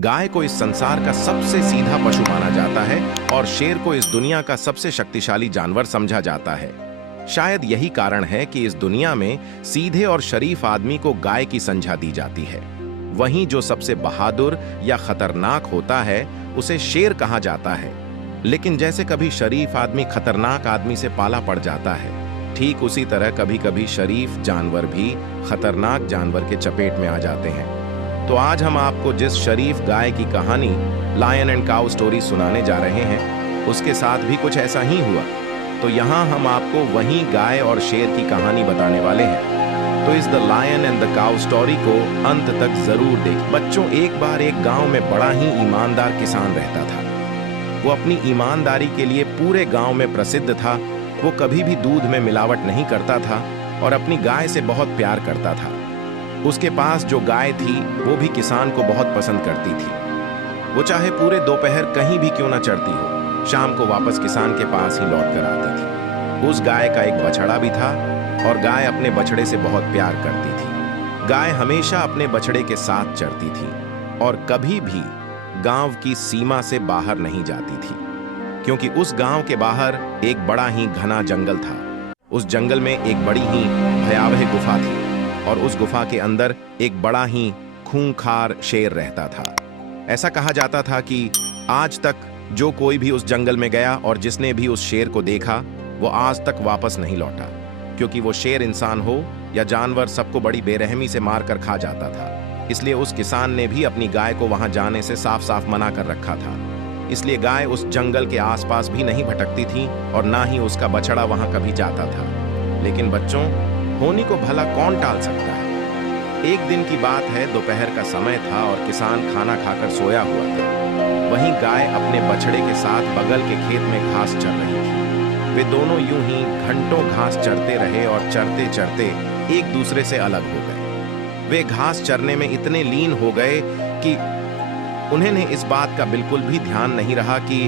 गाय को इस संसार का सबसे सीधा पशु माना जाता है और शेर को इस दुनिया का सबसे शक्तिशाली जानवर समझा जाता है। शायद यही कारण है कि इस दुनिया में सीधे और शरीफ आदमी को गाय की संज्ञा दी जाती है, वहीं जो सबसे बहादुर या खतरनाक होता है उसे शेर कहा जाता है। लेकिन जैसे कभी शरीफ आदमी खतरनाक आदमी से पाला पड़ जाता है, ठीक उसी तरह कभी कभी शरीफ जानवर भी खतरनाक जानवर के चपेट में आ जाते हैं। तो आज हम आपको जिस शरीफ गाय की कहानी लायन एंड काउ स्टोरी सुनाने जा रहे हैं, उसके साथ भी कुछ ऐसा ही हुआ। तो यहाँ हम आपको वहीं गाय और शेर की कहानी बताने वाले हैं। तो इस the lion and the cow story को अंत तक जरूर देखें। बच्चों, एक बार एक गांव में बड़ा ही ईमानदार किसान रहता था। वो अपनी ईमानदारी के लिए पूरे गांव में प्रसिद्ध था। वो कभी भी दूध में मिलावट नहीं करता था और अपनी गाय से बहुत प्यार करता था। उसके पास जो गाय थी वो भी किसान को बहुत पसंद करती थी। वो चाहे पूरे दोपहर कहीं भी क्यों ना चरती हो, शाम को वापस किसान के पास ही लौट कर आती थी। उस गाय का एक बछड़ा भी था और गाय अपने बछड़े से बहुत प्यार करती थी। गाय हमेशा अपने बछड़े के साथ चरती थी और कभी भी गांव की सीमा से बाहर नहीं जाती थी, क्योंकि उस गांव के बाहर एक बड़ा ही घना जंगल था। उस जंगल में एक बड़ी ही भयावह गुफा थी और उस गुफा के अंदर एक बड़ा ही खूंखार शेर रहता था। ऐसा कहा जाता था कि आज तक जो कोई भी उस जंगल में गया और जिसने भी उस शेर को देखा, वो आज तक वापस नहीं लौटा, क्योंकि वो शेर इंसान हो या जानवर सबको बड़ी बेरहमी से मार कर खा जाता था। इसलिए उस किसान ने भी अपनी गाय को वहां जाने से साफ साफ मना कर रखा था। इसलिए गाय उस जंगल के आसपास भी नहीं भटकती थी और ना ही उसका बछड़ा वहां कभी जाता था। लेकिन बच्चों, होनी को भला कौन टाल सकता है। एक दिन की बात है, दोपहर का समय था और किसान खाना खाकर सोया हुआ था। वहीं गाय अपने बछड़े के साथ बगल के खेत में घास चर रही थी। वे दोनों यूं ही घंटों घास चरते रहे और चरते चरते एक दूसरे से अलग हो गए। वे घास चरने में इतने लीन हो गए कि उन्हें इस बात का बिल्कुल भी ध्यान नहीं रहा कि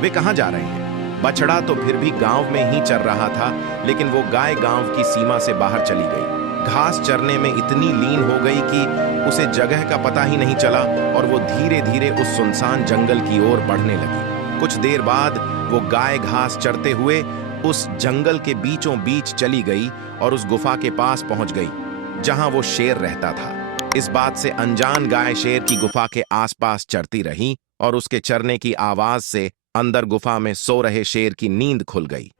वे कहां जा रहे हैं। बछड़ा तो फिर भी गांव में ही चर रहा था, लेकिन वो गाय गांव की सीमा से बाहर चली गई। घास चरने में इतनी लीन हो गई कि उसे जगह का पता ही नहीं चला और वो धीरे धीरे उस सुनसान जंगल की ओर बढ़ने लगी। कुछ देर बाद वो गाय घास चरते हुए उस जंगल के बीचों बीच चली गई और उस गुफा के पास पहुंच गई जहां वो शेर रहता था। इस बात से अनजान गाय शेर की गुफा के आसपास चरती रही और उसके चरने की आवाज से अंदर गुफा में सो रहे शेर की नींद खुल गई।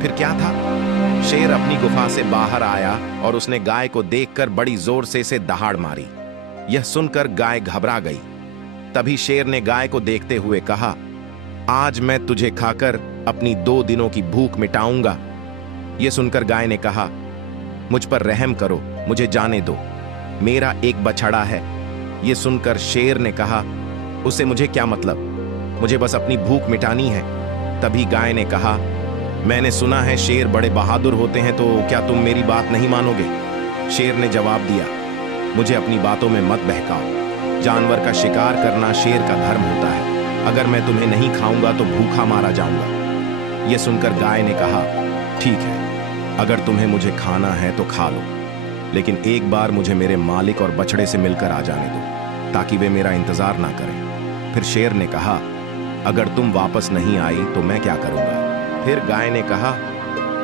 फिर क्या था, शेर अपनी गुफा से बाहर आया और उसने गाय को देखकर बड़ी जोर से इसे दहाड़ मारी। यह सुनकर गाय घबरा गई। तभी शेर ने गाय को देखते हुए कहा, आज मैं तुझे खाकर अपनी 2 दिनों की भूख मिटाऊंगा। यह सुनकर गाय ने कहा, मुझ पर रहम करो, मुझे जाने दो, मेरा एक बछड़ा है। यह सुनकर शेर ने कहा, उससे मुझे क्या मतलब, मुझे बस अपनी भूख मिटानी है। तभी गाय ने कहा, मैंने सुना है शेर बड़े बहादुर होते हैं, तो क्या तुम मेरी बात नहीं मानोगे। शेर ने जवाब दिया, मुझे अपनी बातों में मत बहकाओ। जानवर का शिकार करना शेर का धर्म होता है। अगर मैं तुम्हें नहीं खाऊंगा तो भूखा मारा जाऊंगा। यह सुनकर गाय ने कहा, ठीक है, अगर तुम्हें मुझे खाना है तो खा लो, लेकिन एक बार मुझे मेरे मालिक और बछड़े से मिलकर आ जाने दो, ताकि वे मेरा इंतजार ना करें। फिर शेर ने कहा, अगर तुम वापस नहीं आई तो मैं क्या करूंगा। फिर गाय ने कहा,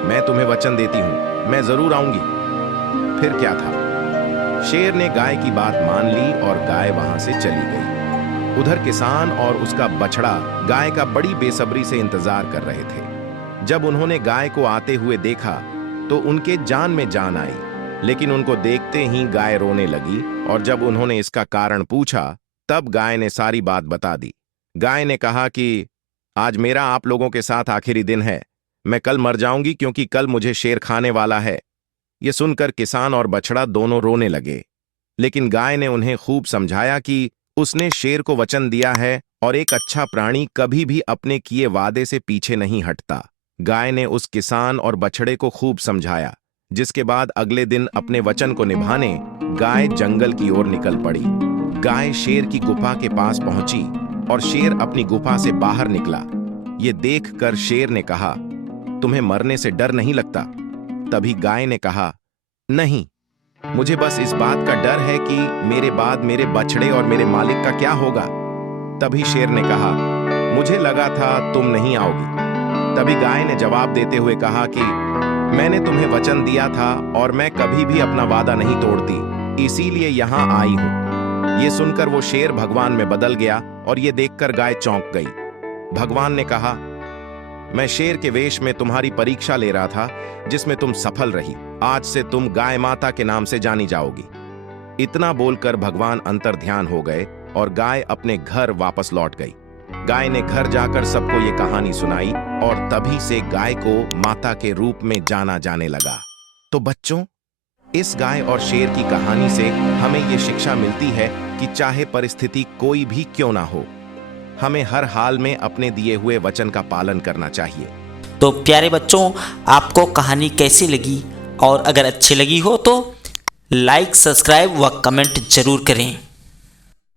मैं तुम्हें वचन देती हूं, मैं जरूर आऊंगी। फिर क्या था, शेर ने गाय की बात मान ली और गाय वहां से चली गई। उधर किसान और उसका बछड़ा गाय का बड़ी बेसब्री से इंतजार कर रहे थे। जब उन्होंने गाय को आते हुए देखा तो उनके जान में जान आई, लेकिन उनको देखते ही गाय रोने लगी और जब उन्होंने इसका कारण पूछा तब गाय ने सारी बात बता दी। गाय ने कहा कि आज मेरा आप लोगों के साथ आखिरी दिन है, मैं कल मर जाऊंगी क्योंकि कल मुझे शेर खाने वाला है। यह सुनकर किसान और बछड़ा दोनों रोने लगे, लेकिन गाय ने उन्हें खूब समझाया कि उसने शेर को वचन दिया है और एक अच्छा प्राणी कभी भी अपने किए वादे से पीछे नहीं हटता। गाय ने उस किसान और बछड़े को खूब समझाया, जिसके बाद अगले दिन अपने वचन को निभाने गाय जंगल की ओर निकल पड़ी। गाय शेर की गुफा के पास पहुंची और शेर अपनी गुफा से बाहर निकला। ये देखकर शेर ने कहा, तुम्हें मरने से डर नहीं लगता। तभी गाय ने कहा, नहीं, मुझे बस इस बात का डर है कि मेरे बाद मेरे बछड़े और मेरे मालिक का क्या होगा। तभी शेर ने कहा, मुझे लगा था तुम नहीं आओगी। तभी गाय ने जवाब देते हुए कहा कि मैंने तुम्हें वचन दिया था और मैं कभी भी अपना वादा नहीं तोड़ती, इसीलिए यहाँ आई हूँ। ये सुनकर वो शेर भगवान में बदल गया और ये देखकर गाय चौंक गई। भगवान ने कहा, मैं शेर के वेश में तुम्हारी परीक्षा ले रहा था, जिसमें तुम सफल रही। आज से तुम गाय माता के नाम से जानी जाओगी। इतना बोलकर भगवान अंतर्ध्यान हो गए और गाय अपने घर वापस लौट गई। गाय ने घर जाकर सबको ये कहानी सुनाई और तभी से गाय को माता के रूप में जाना जाने लगा। तो बच्चों, इस गाय और शेर की कहानी से हमें ये शिक्षा मिलती है कि चाहे परिस्थिति कोई भी क्यों ना हो, हमें हर हाल में अपने दिए हुए वचन का पालन करना चाहिए। तो प्यारे बच्चों, आपको कहानी कैसी लगी, और अगर अच्छी लगी हो तो लाइक, सब्सक्राइब व कमेंट जरूर करें।